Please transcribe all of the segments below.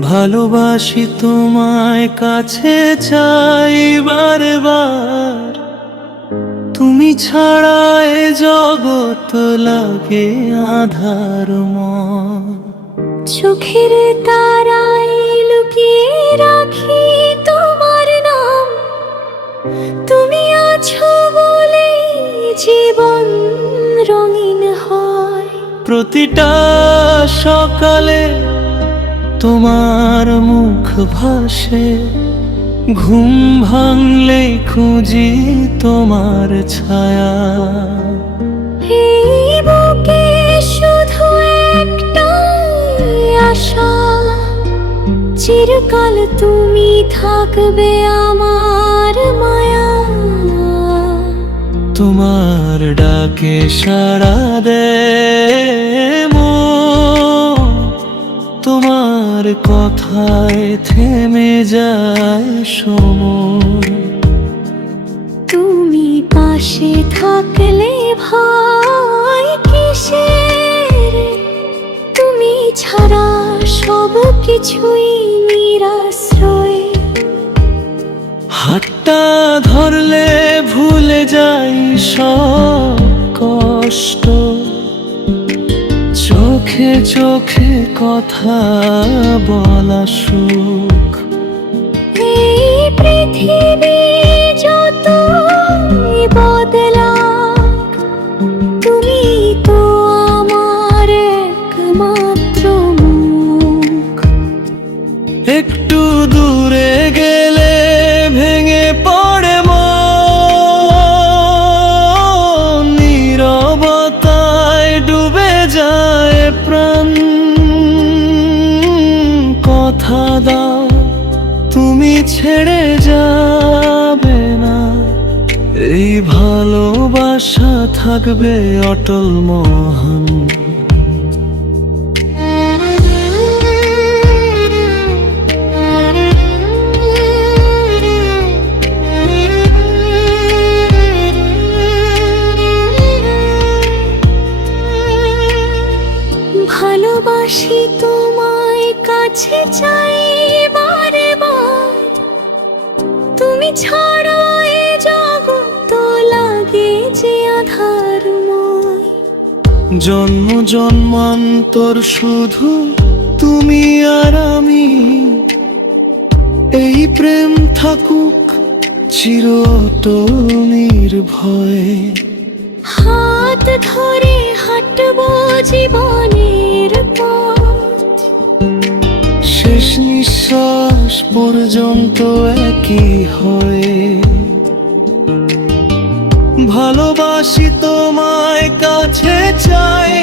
ভালোবাসি তোমায় কাছে চাই বারবার। তুমি ছাড়া এ জগৎ লাগে আধার চোখের তারাই লুকিয়ে রাখি তোমার নাম। তুমি আছো বলে জীবন রঙিন হয়। প্রতিটা সকালে তোমার মুখ ভাসে ঘুম ভাঙলে খুঁজি তোমার ছায়া। বুকে শুধু একটাই আশা চিরকাল তুমি থাকবে আমার মায়া। তোমার ডাকে সাড়া দে তোমার কথায় থেমে যায় সময়। তুমি পাশে থাকলে ভয় কিসের? তুমি ছাড়া সব কিছুই নিরাশ্রয়। হাতটা ধরলে ভুলে যাই সব কষ্ট। চোখে চোখে কথা বলা সুখ। এই পৃথিবী যত তুমি ছেড়ে যাবে না। এই ভালোবাসা থাকবে অটল মহান। ভালোবাসি তোমায় কাছে চাই। ছাড়া এ জগৎ লাগে যে আধারময়। জন্ম জন্মান্তর শুধু তুমি আর আমি। এই প্রেম থাকুক চিরটল নির্ভয় হাত ধরে হাঁটবো জীবনের পথ। শেষ নিঃশ্বাস পর্যন্ত একই হয়ে। ভালোবাসি তোমায়, কাছে চাই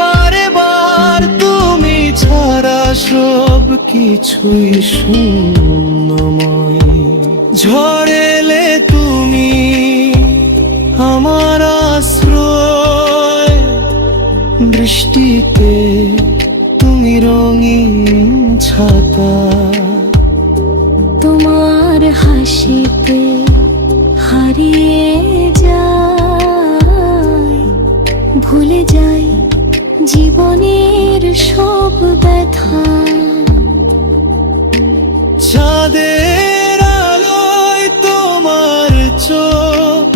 বারে বার তুমি ছাড়া সব কিছুই শূন্যময়। ঝড় তোমার হাসিতে হারিয়ে যায়। ভুলে যাই জীবনের সব ব্যথা। চাঁদের আলোয় তোমার চোখ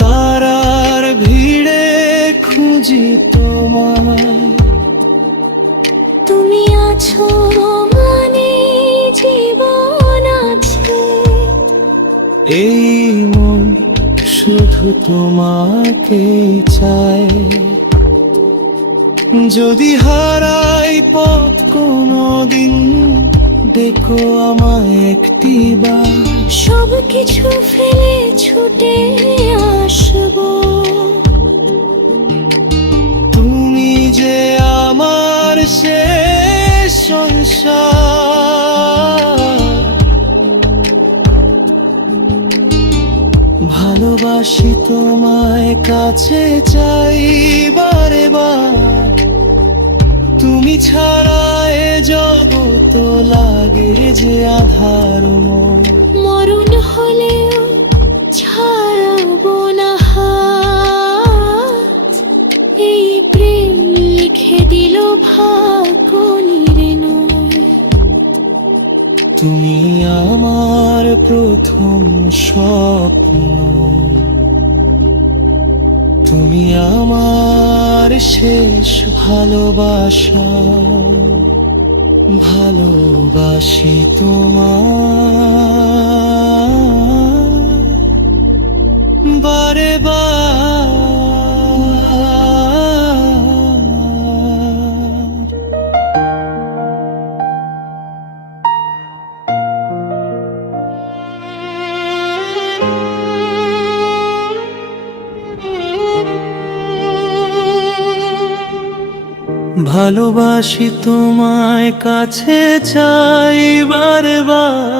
তারার ভিড়ে খুঁজি তোমায়। তুমি আছো এই মন শুধু তোমাকেই চায়। যদি হারাই পথ কোনোদিন দেখো আমায় একটি বার। সব কিছু ফেলে ছুটে আসব। তুমি যে ভালোবাসি তোমায় কাছে চাই বারে বার। তুমি ছাড়া এ জগৎ লাগে যে আধার মরণ হলেও ছাড়বো না এই প্রেম লিখে দিল নিরেনো তুমি আমার প্রথম স্বপ্ন। তুমি আমার শেষ ভালোবাসা। ভালোবাসি তোমার। ভালোবাসি তোমায় কাছে চাই বারবার।